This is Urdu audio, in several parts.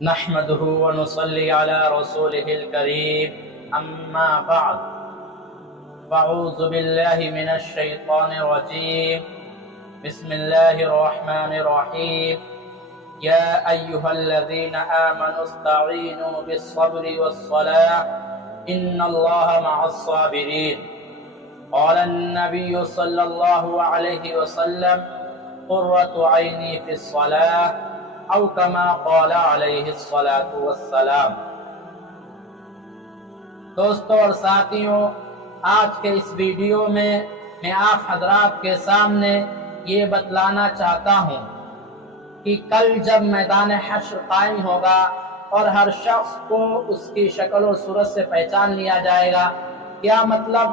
نحمده ونصلي على رسوله الكريم أما بعد فأعوذ بالله من الشيطان الرجيم بسم الله الرحمن الرحيم يا أيها الذين آمنوا استعينوا بالصبر والصلاة إن الله مع الصابرين قال النبي صلى الله عليه وسلم قرة عيني في الصلاة او کما قال علیہ الصلاۃ والسلام۔ دوستو اور ساتھیوں، آج کے اس ویڈیو میں آپ حضرات کے سامنے یہ بتلانا چاہتا ہوں کہ کل جب میدان حشر قائم ہوگا اور ہر شخص کو اس کی شکل و صورت سے پہچان لیا جائے گا، کیا مطلب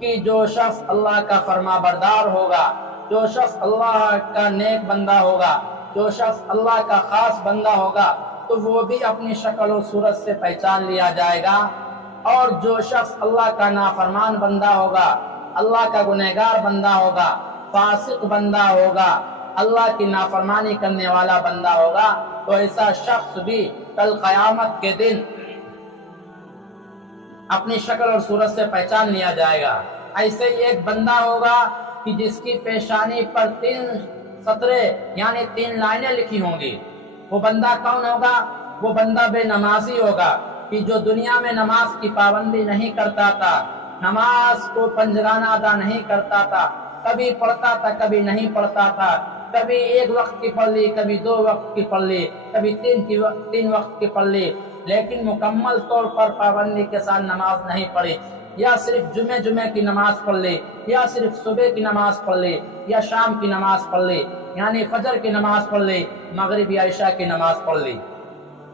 کہ جو شخص اللہ کا فرما بردار ہوگا، جو شخص اللہ کا نیک بندہ ہوگا، جو شخص اللہ کا خاص بندہ ہوگا تو وہ بھی اپنی شکل و صورت سے پہچان لیا جائے گا، اور جو شخص اللہ کا نافرمان بندہ ہوگا، اللہ کا گنہگار بندہ ہوگا، فاسق بندہ ہوگا، اللہ کی نافرمانی کرنے والا بندہ ہوگا، تو ایسا شخص بھی کل قیامت کے دن اپنی شکل اور صورت سے پہچان لیا جائے گا۔ ایسے ہی ایک بندہ ہوگا کہ جس کی پیشانی پر 3 سطرے یعنی 3 لائنیں لکھی ہوں گی۔ وہ بندہ کون ہوگا؟ وہ بندہ بے نمازی ہوگا کہ جو دنیا میں نماز کی پابندی نہیں کرتا تھا، نماز کو پنجگانہ ادا نہیں کرتا تھا، کبھی پڑھتا تھا کبھی نہیں پڑھتا تھا، کبھی 1 وقت کی پڑھ لی، کبھی 2 وقت کی پڑھ لی، کبھی 3 وقت کی پڑھ لی، لیکن مکمل طور پر پابندی کے ساتھ نماز نہیں پڑھی، یا صرف جمعے کی نماز پڑھ لی، یا صرف صبح کی نماز پڑھ لی، یا شام کی نماز پڑھ لی، یعنی فجر کی نماز پڑھ لی، مغرب یا عشاء کی نماز پڑھ لی،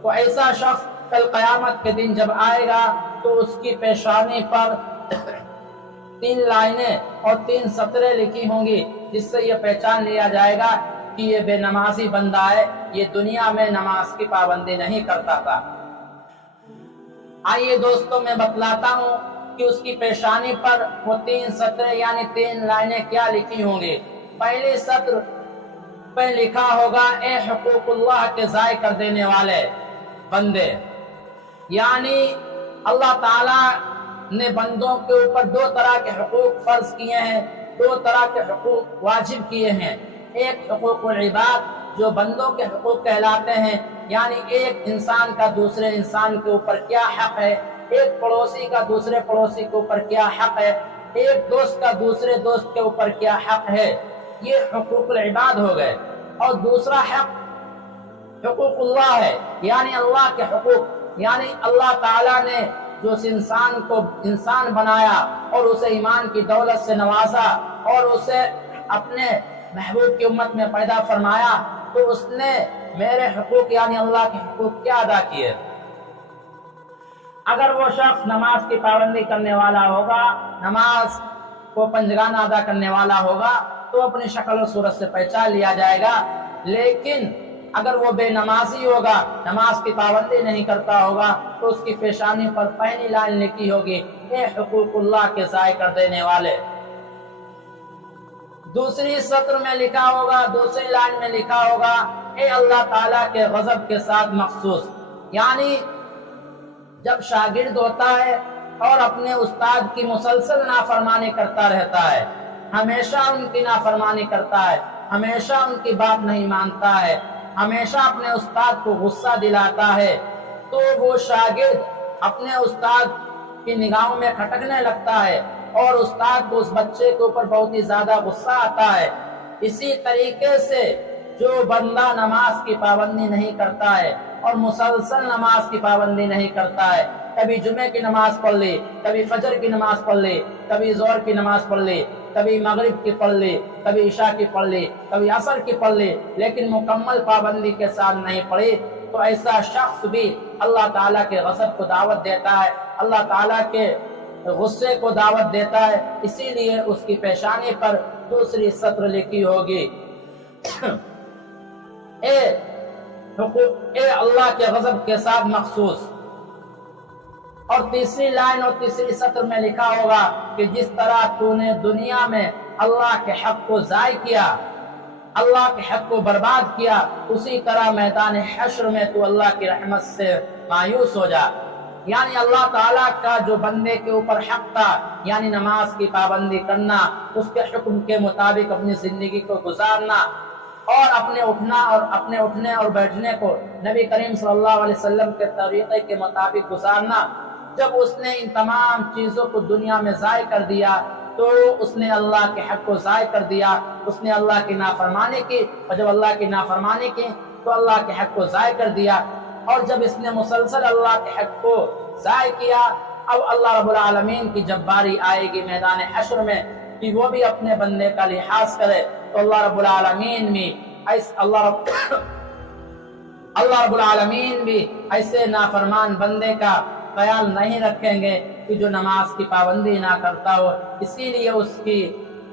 تو ایسا شخص کل قیامت کے دن جب آئے گا تو اس کی پیشانی پر 3 لائنیں اور 3 سطریں لکھی ہوں گی، جس سے یہ پہچان لیا جائے گا کہ یہ بے نمازی بندہ ہے، یہ دنیا میں نماز کی پابندی نہیں کرتا تھا۔ آئیے دوستوں میں بتلاتا ہوں کہ اس کی پیشانی پر وہ 3 سطریں یعنی 3 لائنیں کیا لکھی ہوں گی۔ پہلی سطر پہ لکھا ہوگا اے حقوق اللہ کے ضائع کر دینے والے بندے، یعنی اللہ تعالیٰ نے بندوں کے اوپر 2 طرح کے حقوق فرض کیے ہیں، 2 طرح کے حقوق واجب کیے ہیں۔ ایک حقوق العباد جو بندوں کے حقوق کہلاتے ہیں، یعنی ایک انسان کا دوسرے انسان کے اوپر کیا حق ہے، ایک پڑوسی کا دوسرے پڑوسی کے اوپر کیا حق ہے، ایک دوست کا دوسرے دوست کے اوپر کیا حق ہے، یہ حقوق العباد ہو گئے۔ اور دوسرا حق حقوق اللہ ہے، یعنی اللہ کے حقوق، یعنی اللہ تعالیٰ نے جو اس انسان کو انسان بنایا اور اسے ایمان کی دولت سے نوازا اور اسے اپنے محبوب کی امت میں پیدا فرمایا، تو اس نے میرے حقوق یعنی اللہ کے حقوق کیا ادا کیے۔ اگر وہ شخص نماز کی پابندی کرنے والا ہوگا، نماز کو پنجگانہ ادا کرنے والا ہوگا تو اپنی شکل و صورت سے پہچان لیا جائے گا، لیکن اگر وہ بے نمازی ہوگا، نماز کی پابندی نہیں کرتا ہوگا، تو اس کی پیشانی پر پہلی لائن لکھی ہوگی اے حقوق اللہ کے ضائع کر دینے والے۔ دوسری سطر میں لکھا ہوگا، دوسری لائن میں لکھا ہوگا اے اللہ تعالیٰ کے غضب کے ساتھ مخصوص، یعنی جب شاگرد ہوتا ہے اور اپنے استاد کی مسلسل نافرمانی کرتا رہتا ہے، ہمیشہ ان کی نافرمانی کرتا ہے، ہمیشہ ان کی بات نہیں مانتا ہے، ہمیشہ اپنے استاد کو غصہ دلاتا ہے، تو وہ شاگرد اپنے استاد کی نگاہوں میں کھٹکنے لگتا ہے اور استاد کو اس بچے کے اوپر بہت ہی زیادہ غصہ آتا ہے۔ اسی طریقے سے جو بندہ نماز کی پابندی نہیں کرتا ہے اور مسلسل نماز کی پابندی نہیں کرتا ہے، کبھی جمعے کی نماز پڑھ لی، کبھی فجر کی نماز پڑھ لی، کبھی ظہر کی نماز پڑھ لی، کبھی مغرب کی پڑھ لی، کبھی عشاء کی پڑھ لی، کبھی عصر کی پڑھ لی، لیکن مکمل پابندی کے ساتھ نہیں پڑھی، تو ایسا شخص بھی اللہ تعالیٰ کے غضب کو دعوت دیتا ہے، اللہ تعالیٰ کے غصے کو دعوت دیتا ہے۔ اسی لیے اس کی پیشانی پر دوسری سطر لکھی ہوگی اے اللہ کے غضب کے ساتھ مخصوص، اور تیسری لائن اور تیسری سطر میں لکھا ہوگا کہ جس طرح تو نے دنیا میں اللہ کے حق کو ضائع کیا، اللہ کے حق کو برباد کیا، اسی طرح میدان حشر میں تو اللہ کی رحمت سے مایوس ہو جا۔ یعنی اللہ تعالیٰ کا جو بندے کے اوپر حق تھا، یعنی نماز کی پابندی کرنا، اس کے حکم کے مطابق اپنی زندگی کو گزارنا، اور اپنے اٹھنے اور بیٹھنے کو نبی کریم صلی اللہ علیہ وسلم کے طریقے کے مطابق گزارنا، جب اس نے ان تمام چیزوں کو دنیا میں ضائع کر دیا تو اس نے اللہ کے حق کو ضائع کر دیا، اس نے اللہ کی نافرمانی کی، اور جب اللہ کی نافرمانی کی تو اللہ کے حق کو ضائع کر دیا، اور جب اس نے مسلسل اللہ کے حق کو ضائع کیا، اب اللہ رب العالمین کی جب باری آئے گی میدان حشر میں کہ وہ بھی اپنے بندے کا لحاظ کرے، تو اللہ رب العالمین بھی ایسے نافرمان بندے کا خیال نہیں رکھیں گے کہ جو نماز کی پابندی نہ کرتا ہو۔ اسی لیے اس کی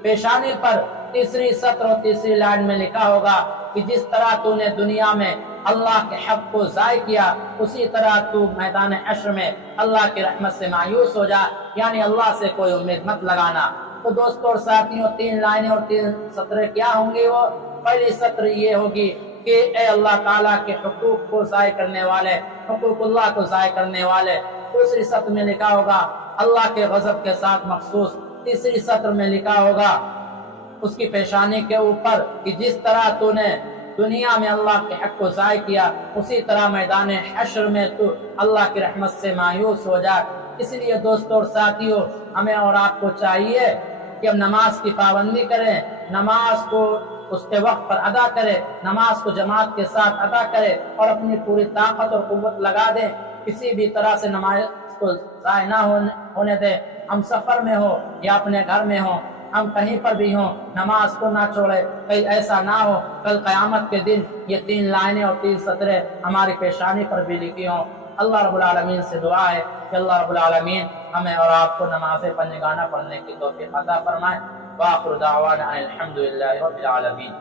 پیشانی پر تیسری سطر اور تیسری لائن میں لکھا ہوگا کہ جس طرح تو نے دنیا میں اللہ کے حق کو ضائع کیا، اسی طرح تو میدان حشر میں اللہ کی رحمت سے مایوس ہو جا، یعنی اللہ سے کوئی امید مت لگانا۔ تو دوستوں اور ساتھیوں، 3 لائنیں اور 3 سطریں کیا ہوں گی؟ وہ پہلی سطر یہ ہوگی کہ اے اللہ تعالیٰ کے حقوق کو ضائع کرنے والے، حقوق اللہ کو ضائع کرنے والے۔ دوسری سطر میں لکھا ہوگا اللہ کے غضب کے ساتھ مخصوص۔ تیسری سطر میں لکھا ہوگا اس کی پیشانی کے اوپر کہ جس طرح تو نے دنیا میں اللہ کے حق کو ضائع کیا، اسی طرح میدان حشر میں تو اللہ کی رحمت سے مایوس ہو جائے۔ اس لیے دوستوں اور ساتھیوں، ہمیں اور آپ کو چاہیے کہ ہم نماز کی پابندی کریں، نماز کو اس کے وقت پر ادا کرے، نماز کو جماعت کے ساتھ ادا کرے اور اپنی پوری طاقت اور قوت لگا دیں، کسی بھی طرح سے نماز کو ضائع نہ ہونے دے۔ ہم سفر میں ہو یا اپنے گھر میں ہو، ہم کہیں پر بھی ہوں، نماز کو نہ چھوڑے، کہیں ایسا نہ ہو کل قیامت کے دن یہ 3 لائنیں اور 3 سطریں ہماری پیشانی پر بھی لکھی ہوں۔ اللہ رب العالمین سے دعا ہے کہ اللہ رب العالمین ہمیں اور آپ کو نماز پنجگانہ پڑھنے کی توفیق عطا فرمائے۔ وآخر دعوانا الحمدللہ رب العالمین۔